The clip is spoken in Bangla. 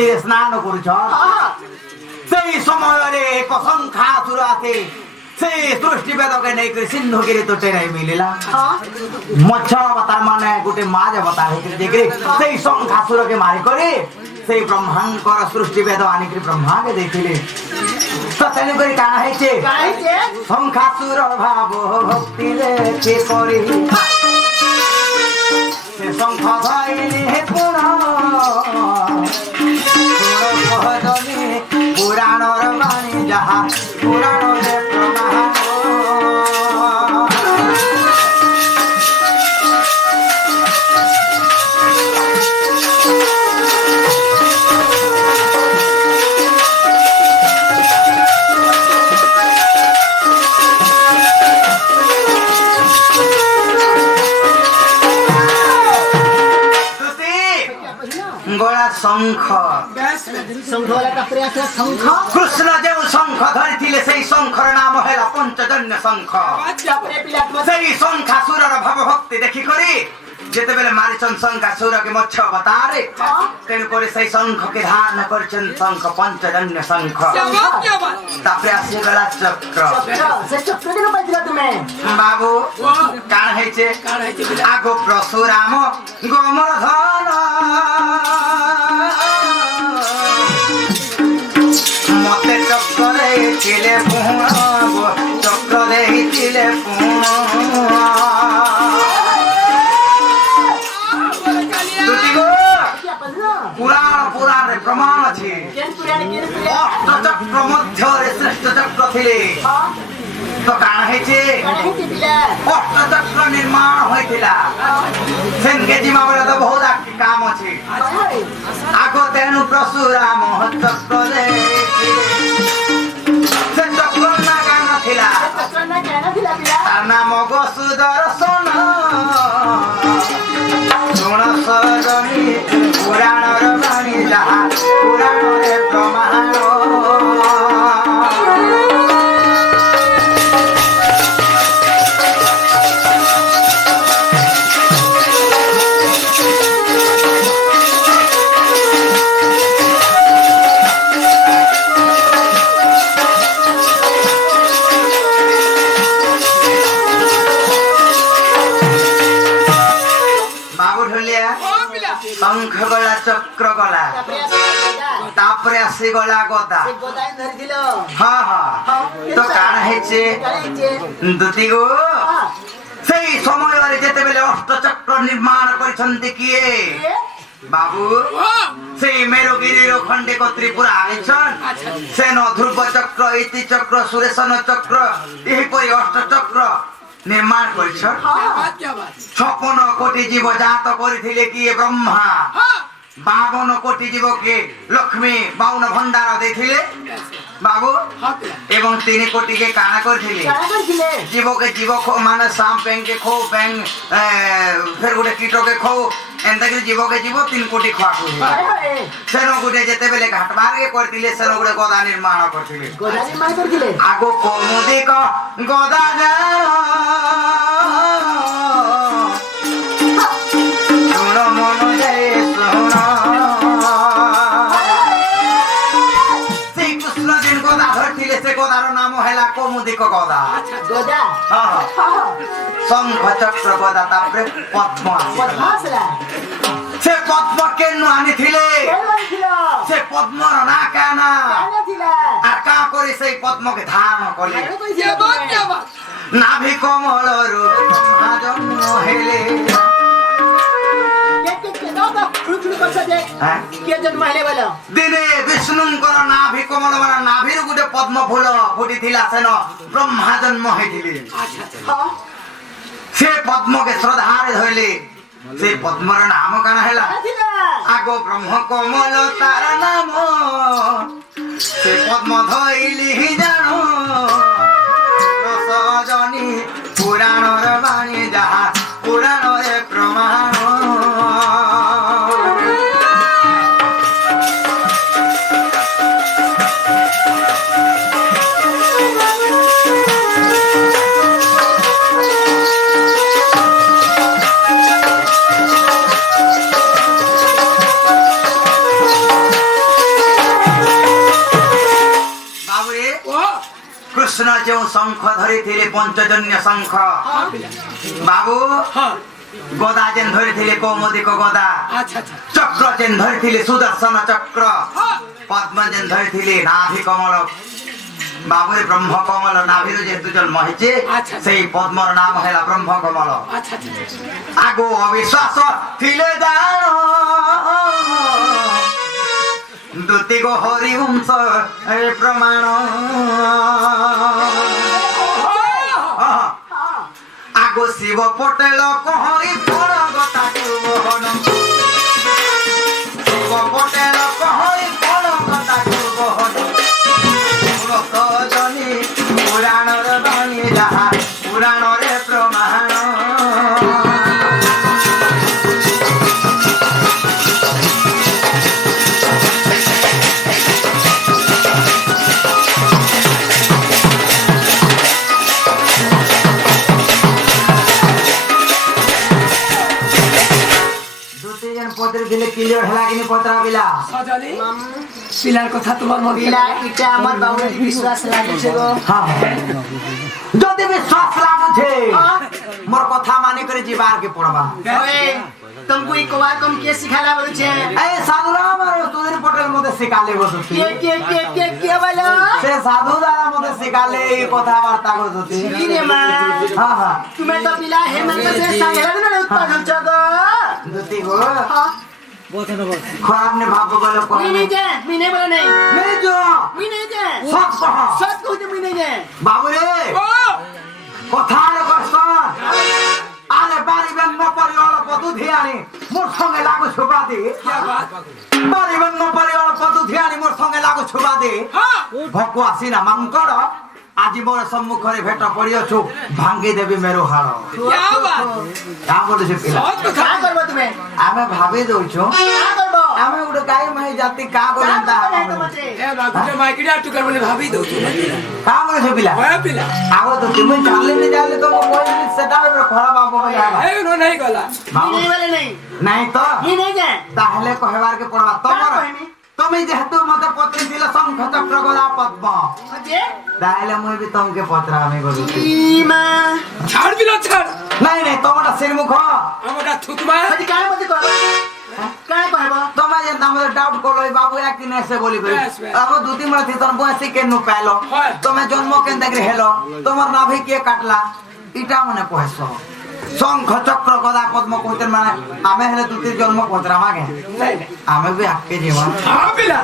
नदी स्नान करुछ सेई समय रे एक शंखासुर आसे से सृष्टि वेद के नहीं कर सिंधु गिरी तो टेराई मिलिला मच्छ अवतार माने गुटे माज अवतार होते देखरे सेई शंखासुर के मारी करे सेई ब्रह्मांकर सृष्टि वेद आनि कर ब्रह्मा के देखिले तो तने करी का है छे शंखासुर भाव भक्ति ले के करी से शंख धइले पुराण पुराणर बाणी जहा पुराण रे शंख कृष्ण जो शंख धरी से शंखर नाम है पंचजन्य शंख से शंखासुर भाव भक्ति देखी करी जेते बेले मारिचन शंखासुर के मच्छ अवतार तेन करे से शंख के धारण करछन शंख पंचजन्य शंख तापरे आसी गला चक्र से चक्र के पाइला तुमे बाबू काण हेचे आगो परशुराम गोमर धन मते चक्र देइले पुण चक्र देइले पुण पुराण प्रमाण अछि अष्ट चक्र मध्य श्रेष्ठ चक्र थिले तो काण हेचे अष्ट चक्र निर्माण होइतिला सेनके जिमा बेला तो बहुत काम अछि आगो तेनु परशुराम चक्र से चक्र ना गान थिला तार नाम सुदर्शन गुण सरणी पुराणर बाणी जहा पुराण रे प्रमाण शंख गला चक्र गला तापरे आसी गला गदा हाँ हाँ तो काण हेचे दुती गो सेई समय रे जेते बेले अष्ट चक्र निर्माण करिसंती किए बाबू सेई मेरुगिरी खंडे को त्रिपुरा आइछन से न ध्रुव चक्र इति चक्र सुरेशन चक्र एही परि अष्ट चक्र निर्माण करिछन 56 कोटी जीव जात करिथिले कि ब्रह्मा 52 कोटी जीव के लक्ष्मी 52 भंडार देथिले बाबू एवं 3 कोटी के काना करथिले जीव के जीव खो माने सांप के खो बैंग फिर गुटे कीटो के खो एंदा के जीव 3 कोटी खा को सेनो गुटे जेते बेले घाट मार के करथिले सेनो गुटे गदा निर्माण करथिले आगो कोमुदी को गदा जा सुनो मन जय सुनो श्री कृष्ण जिन गदा धरथिले से गदार नाम हैला कोमुदी को गदा गदा हां शंख चक्र गदा तापरे पद्म से पद्म के नानी थिले से पद्म ना काना आ का करे से पद्म के धारण करले नाभि कमल रूप जन्म हेले दिने विष्णुंकर नाभि कमल माना नाभिर गुटे पद्म फूल फुटी थिला सेन ब्रह्मा जन्म हेथिले से पद्म के श्रद्धारे धइले से पद्मर नाम काना हैला आगो ब्रह्म कमल तार नाम से पद्म धइली जानो रसजनी पुराणर बाणी जहा पुराण रे प्रमाण কৃষ্ণ যে শঙ্খ ধরিଥିଲେ পঞ্চজন্য শঙ্খ বাবু গদা যেন ধরিଥିଲେ কৌমুদিক গদা চক্র যেন ধরিଥିଲେ সুদর্শন চক্র পদ্ম যেন ধরিଥିଲେ নাভি কমল বাবুরে ব্রহ্ম কমল নাভির যেহেতু জন্ম হয়েছে সেই পদ্মর নাম হেলা ব্রহ্ম কমল আগো অবিশ্বাস থিলে জান দুতি গো হরিবংশ প্রমাণ আগো শিব পটেল কহরি ফল গতা কুবহন শিব পটেল কহরি ফল গতা কুবহন পুরত জনি পুরাণর বাণী যাহা পুরাণরে প্রমাণ পত্রে দিলে ক্লিয়ার হেলা কিনি পত্রা বিলা সজলি পিলার কথা তোমার মন পিলা এটা আমার বাবুর বিশ্বাস লাগছে গো হ্যাঁ যদি বিশ্বাস লাগুছে মোর কথা মানি করে জীবার কে পড়বা ओए तुमको एक बार तुम के सिखाला बोले छे এই সাধুরাম আর তোদের পটেল মধ্যে শিখালে বসতি के बोलो সে সাধু দাদা মধ্যে শিখালে এই কথাবার্তা গজতি रे मां হ্যাঁ হ্যাঁ तुम्हें तो पिला हेमंत से सांगला ना उत्पादन जगो দুতি গো খারাপ নে ভাব বলে কোন मी नहीं जे मी नहीं बोला नहीं নেই যো मी नहीं जे সব কহ सच को मी नहीं जे বাবু রে কথা রে কষ্ট আরে পারিবেন ন পরিবার পদু ধিয়ানি মোর সঙ্গে লাগো ছোবা দে পারিবেন ন পরিবার পদু ধিয়ানি মোর সঙ্গে লাগো ছোবা দে ভকু আসি না মাংকড় আজি মোর সম্মুখরে ভেট পড়িଅଛୁ ভাঙ্গি দেবি মেরু হাড় কা বলেছে পিলা क्या करबो तुम्हें ଆମେ ଭାବି ଦଉଛୁ क्या करबो ଆମେ ଗୋଟେ ଗାଈ ମାଇ ଜାତି କା क्या ବୋଲନ୍ତା करबो तुम छे এ বাগুটা মাইকিটা টুকার বলে ভাবি দઉં છું କା বলেছে পিলা ওয়া পিলা আগো তো তুমি জানলে নি জানলে তো মো কইলি সেটা হবে খরাপ বাবু ভাই এই নো নাই গলা मी नहीं बोले नहीं নাই তো मी नहीं जे তাহলে কহবার কে পড়বা তোমার কইমি? তুমি যেহেতু মতে পত্র দিল শঙ্খ চক্র গদা পদ্ম जे তাহলে মুই বি তোমাকে পত্র আমি বলি ई मां ছাড় পিলা ছাড় নাই নাই তোমারটা শ্রীমুখ আমাটা থুতমা हजी काय मत कर काय कहबो তোমার যে আমাদের ডাউট করলো এই বাবু একদিন এসে বলি করি Yes, yes. আবো দুটি মাস তোর বয়সে কেন পাইলো হয়। তুমি জন্ম কেন দেখে হেলো তোমার নাভি কে কাটলা এটা মনে কহেছ শঙ্খ চক্র গদা পদ্ম কইতেন মানে আমি হেলে দুটি জন্ম পত্র আমাকে নাই আমি বি আকে জীবন হ্যাঁ পিলা